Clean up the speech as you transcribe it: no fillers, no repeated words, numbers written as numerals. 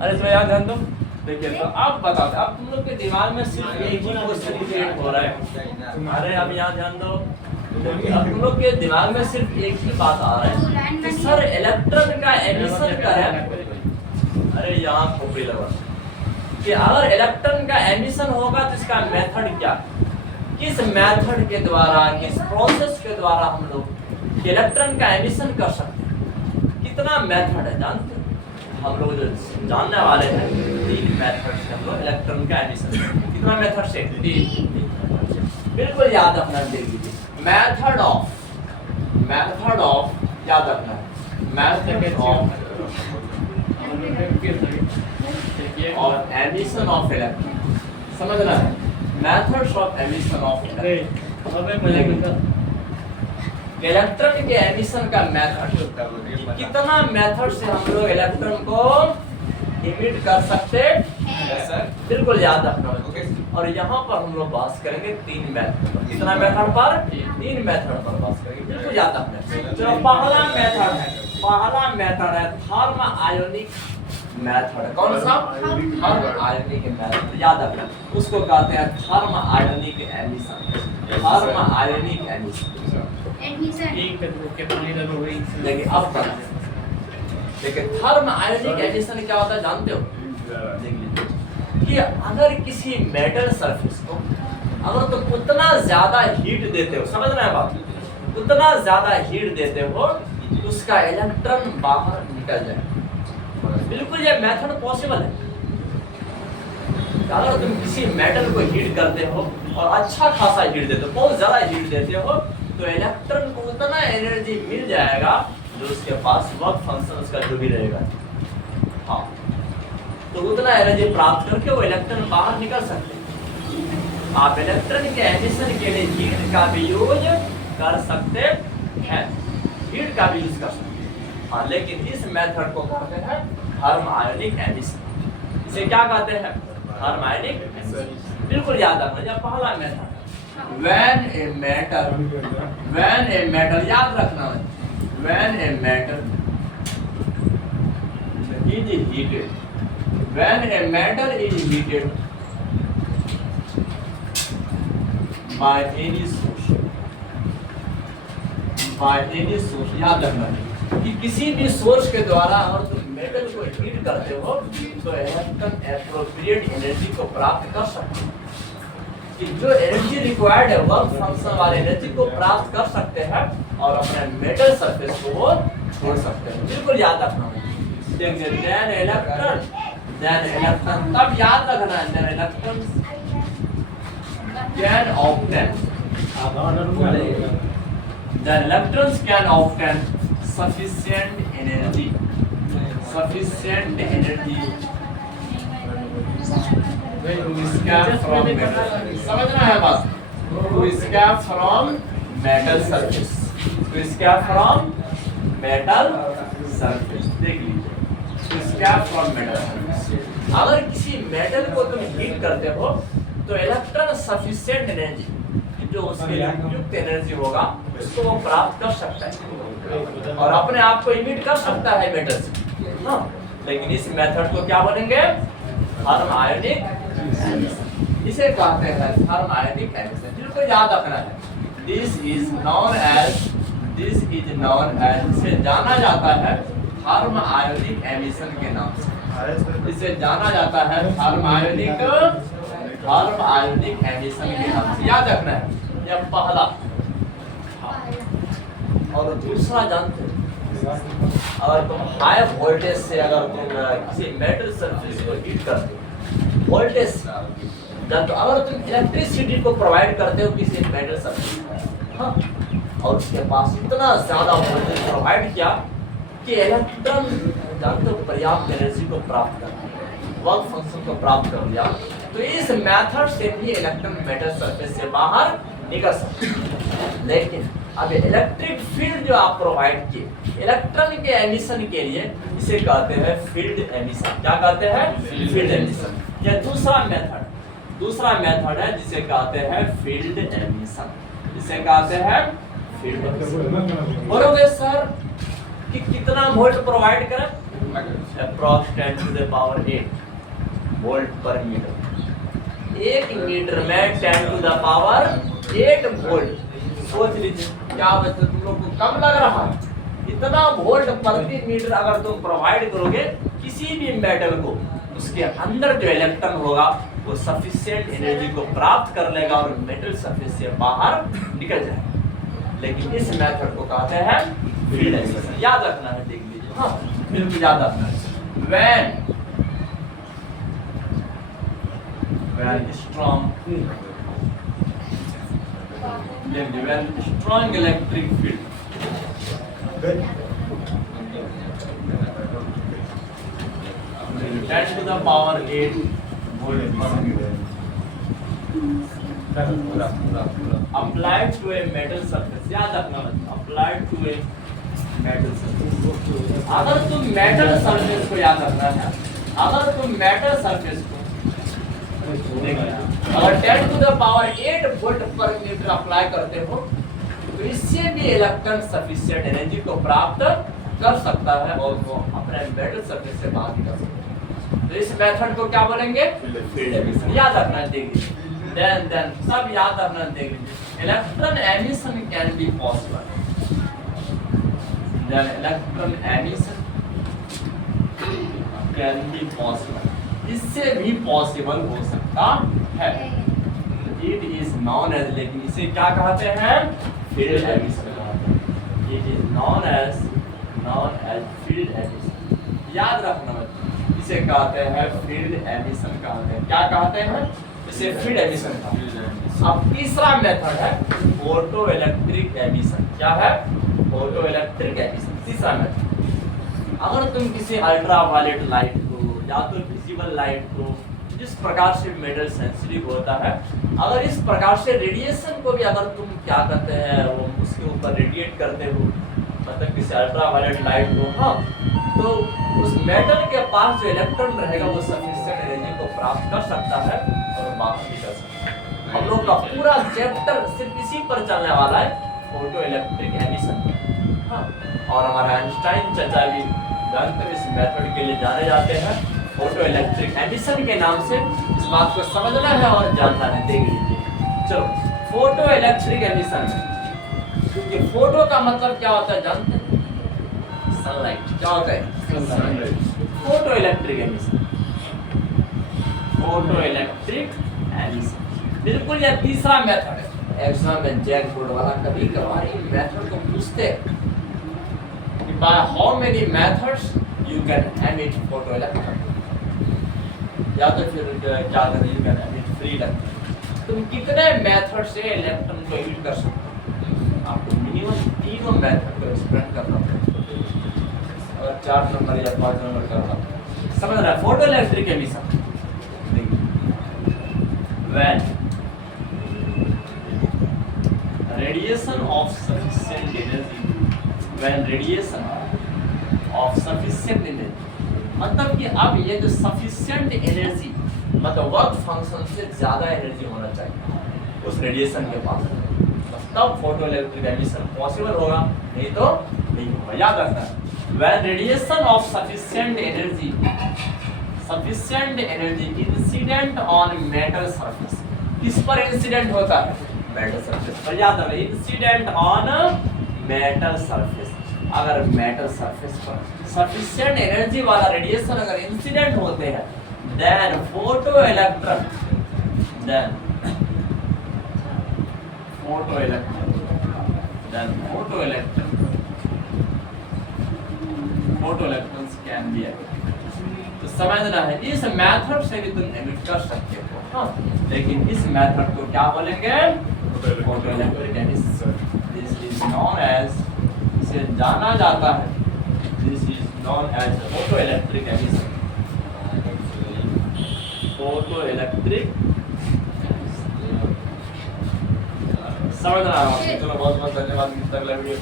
अरे तो यार ध्यान दो, देखिए तो आप बताओ, अब तुम लोग के दिमाग में सिर्फ एक ही क्वेश्चन क्रिएट हो रहा है। अरे अब यहाँ ध्यान दो, अब तुम लोग के दिमाग में सिर्फ एक ही बात आ रहा है कि सर इलेक्ट्रॉन का एमिशन करें। अरे यहाँ खोपड़ी लगा कि अगर इलेक्ट्रॉन का एमिशन होगा तो इसका मेथड क्या, किस मेथड के द्वारा, किस प्रोसेस के द्वारा हम लोग इलेक्ट्रॉन का एमिशन कर सकते हैं। कितना मेथड है जानते हो? हम लोग जो जानने वाले हैं 3 मेथड से हम लोग इलेक्ट्रॉन का एमिशन, कितना मेथड से 3। बिल्कुल याद रखना, देख लीजिए मेथड ऑफ याद रखना है, method of emission of electron, समझना है methods of emission of electron. Electron के एमिशन का मेथड, कितना मेथड से हम लोग इलेक्ट्रॉन को इमिट कर सकते हैं सर, बिल्कुल याद रखना। और यहाँ पर हम लोग बात करेंगे 3 मेथड पर। कितना मेथड पर? 3 मेथड पर बात करेंगे, बिल्कुल याद रखना। जो पहला मेथड है थर्म आयोनिक मेथड। कौन सा? थर्म आयोनिक मेथड, याद रखना। उसको कहते हैं thermionic emission, thermionic emission. देखिए अब देखिए थर्म आयोनिक एमिशन क्या होता है जानते हो? देख लीजिए कि अगर किसी मेटल सरफेस को अगर तुम उतना ज्यादा हीट देते हो, समझ रहे हैं बात, उतना ज्यादा हीट देते हो तो उसका इलेक्ट्रॉन बाहर निकल जाए। बिल्कुल ये मेथड पॉसिबल है। अगर तुम किसी मेटल को हीट करते हो और अच्छा खासा हीट देते हो, बहुत ज्यादा हीट देते हो, तो इलेक्ट्रॉन को उतना एनर्जी मिल जाएगा जो उसके पास वर्क फंक्शन उसका जो भी रहेगा, हाँ, तो उतना एनर्जी प्राप्त करके वो इलेक्ट्रॉन बाहर निकल सकते हैं। आप इलेक्ट्रॉन के एमिशन के लिए हीट का भी यूज कर सकते हैं, हीट का भी यूज कर सकते हैं, हाँ, लेकिन इस मेथड को कहते हैं थर्म आयोनिक एमिशन। इसे क्या कहते हैं? Thermionic emission. बिल्कुल याद रखना। जब पहला मेथड when a metal याद रखना है, when a metal is heated, when a metal is heated by any source, याद रखना है कि किसी भी सोर्स के द्वारा अगर तुम मेटल को हीट करते हो तो इलेक्ट्रॉन एप्रोप्रिएट एनर्जी को प्राप्त कर सकते हो। कि जो एनर्जी रिक्वायर्ड है वर्क फंक्शन वाले एनर्जी को प्राप्त कर सकते हैं और अपने मेटल सरफेस को वो छोड़ सकते हैं। बिल्कुल याद रखना। देखिए देन इलेक्ट्रॉन तब याद रखना है then electron can obtain, the electrons can obtain sufficient energy to escape from metal, समझना है बात, to escape from metal surface, to escape from metal surface। देख लीजिए to escape from metal surface। अगर किसी मेटल को तुम हीट करते हो तो इलेक्ट्रॉन सफिशिएंट एनर्जी, जो उसके लिए युक्त एनर्जी होगा उसको वो प्राप्त कर सकता है और अपने आप को इमिट कर सकता है मेटल से, हाँ। लेकिन इस मेथड को क्या बोलेंगे? Thermionic emission. इसे कहते हैं थर्म आयोनिक एमिशन। जिसको याद रखना है दिस इज नोन एज, इसे जाना जाता है थर्म आयोनिक एमिशन के नाम से। इसे जाना जाता है थर्म आयोनिक एमिशन के नाम से, याद रखना है। यह पहला। और दूसरा जानते हो, अगर तुम हाई वोल्टेज से अगर तुम किसी मेटल सरफेस को हीट करते हो, वोल्टेज तो अगर तुम इलेक्ट्रिसिटी को प्रोवाइड करते हो किसी मेटल सरफेस को, हाँ, और उसके पास इतना ज्यादा वोल्टेज प्रोवाइड किया कि इलेक्ट्रॉन जानते हो पर्याप्त एनर्जी को प्राप्त कर वर्क फंक्शन को प्राप्त कर लिया, तो इस मेथड से भी इलेक्ट्रॉन मेटल सरफेस से बाहर निकल सकते हैं। लेकिन अब इलेक्ट्रिक फील्ड जो आप प्रोवाइड किए इलेक्ट्रॉन के एमिशन के लिए, इसे कहते हैं फील्ड एमिशन। क्या कहते हैं? Field emission. यह दूसरा मेथड है जिसे कहते हैं फील्ड एमिशन। इसे कहते हैं फील्ड एमिशन। बोलोगे सर कि कितना वोल्ट प्रोवाइड करें? Approx 10 to the power 8 volt per metre. 1 metre में 10 टू द पावर 8 वोल्ट। सोच लीजिए क्या बच्चे तुम लोग को कम लग रहा है? इतना वोल्ट प्रति मीटर अगर तुम प्रोवाइड करोगे किसी भी मेटल को, उसके अंदर जो इलेक्ट्रॉन होगा वो सफिशिएंट एनर्जी को प्राप्त कर लेगा और मेटल सरफेस से बाहर निकल जाएगा। लेकिन इस मेथड को कहते हैं फील्ड एमिशन। याद रखना है, देख लीजिए। हाँ बिल्कुल याद रखना है। when strong electric field Good. 10 to the power 8 volt per meter applied to a metal surface। याद रखना है, applied to a metal surface। अगर तुम metal surface को याद रखना है, अगर तुम metal surface को अगर 10 to the power 8 volt per metre apply करते हो तो इससे भी इलेक्ट्रॉन सफिशिएंट एनर्जी को प्राप्त कर सकता है और वो अपने मेटल सरफेस से बाहर निकल सकता है। तो इस मेथड को क्या बोलेंगे? Field emission. याद रखना है, देखिए। देन सब याद रखना है, देखिए। Electron emission can be possible. Then electron emission can be possible. इससे भी पॉसिबल हो सकता है। इट इज नॉन एज, लेकिन इसे क्या कहते हैं? फील्ड एमिशन कहते हैं। It is known as field emission. याद रखना बच्चों, इसे कहते हैं फील्ड एमिशन कहते हैं। क्या कहते हैं? इसे फील्ड एमिशन कहते हैं। अब तीसरा मेथड है फोटो इलेक्ट्रिक एमिशन। क्या है? फोटो इलेक्ट्रिक एमिशन, तीसरा मेथड। अगर तुम किसी अल्ट्रावायलेट लाइट को या तो विजिबल लाइट को, जिस प्रकार से मेटल सेंसिटिव होता है, अगर इस प्रकार से रेडिएशन को भी अगर तुम क्या करते हैं वो उसके ऊपर रेडिएट करते हो, मतलब किसी अल्ट्रावायलेट लाइट को, हाँ, तो उस मेटल के पास जो इलेक्ट्रॉन रहेगा वो सफिशिएंट एनर्जी को प्राप्त कर सकता है और बाहर निकल सकता है। हम लोग का पूरा चैप्टर सिर्फ इसी पर चलने वाला है, फोटो इलेक्ट्रिक एमिशन। हाँ, और हमारा आइंस्टाइन चाचा भी जानते इस मेथड के लिए जाने जाते हैं फोटो इलेक्ट्रिक एमिशन के नाम से। इस बात को समझना है और जानना है, देख लीजिए। चलो, फोटो इलेक्ट्रिक एमिशन। ये फोटो का मतलब क्या होता है जानते हैं? सनलाइट। क्या होता है? Sunlight. Photo electric emission, photoelectric emission, बिल्कुल ये तीसरा मेथड है। एग्जाम में जैक बोर्ड वाला कभी कभार इन मेथड को पूछते हैं कि by how many methods you can emit photo electron, या तो फिर क्या करें you can emit free electron. तुम कितने मेथड से इलेक्ट्रॉन को एमिट कर सकते हो? आपको मिनिमम 3 मेथड को एक्सप्लेन करना पड़ेगा। अगर 4 नंबर या 5 नंबर करना समझ रहा है? Photo electric emission, when radiation of sufficient energy, मतलब कि अब ये जो सफिशिएंट एनर्जी मतलब वर्क फंक्शन से ज्यादा एनर्जी होना चाहिए उस रेडिएशन के पास, तब फोटो इलेक्ट्रिक एमिशन पॉसिबल होगा, नहीं तो नहीं होगा। याद रखना है, when radiation of sufficient energy incident on metal surface, किस पर इंसिडेंट होता है? मेटल सरफेस पर। याद रखना, इंसिडेंट ऑन मेटल सरफेस। अगर मेटल सरफेस पर सफिशिएंट एनर्जी वाला रेडिएशन अगर इंसिडेंट होते हैं, then photoelectron can be emitted. तो समझना है, इस मेथड से भी तुम एमिट कर सकते हो, हाँ, लेकिन इस मेथड को क्या बोलेंगे? Photoelectric emission. This is known as, इसे जाना जाता है, this is known as photoelectric emission. Photoelectric समझ रहा हूँ। चलो बहुत बहुत धन्यवाद। अगला वीडियो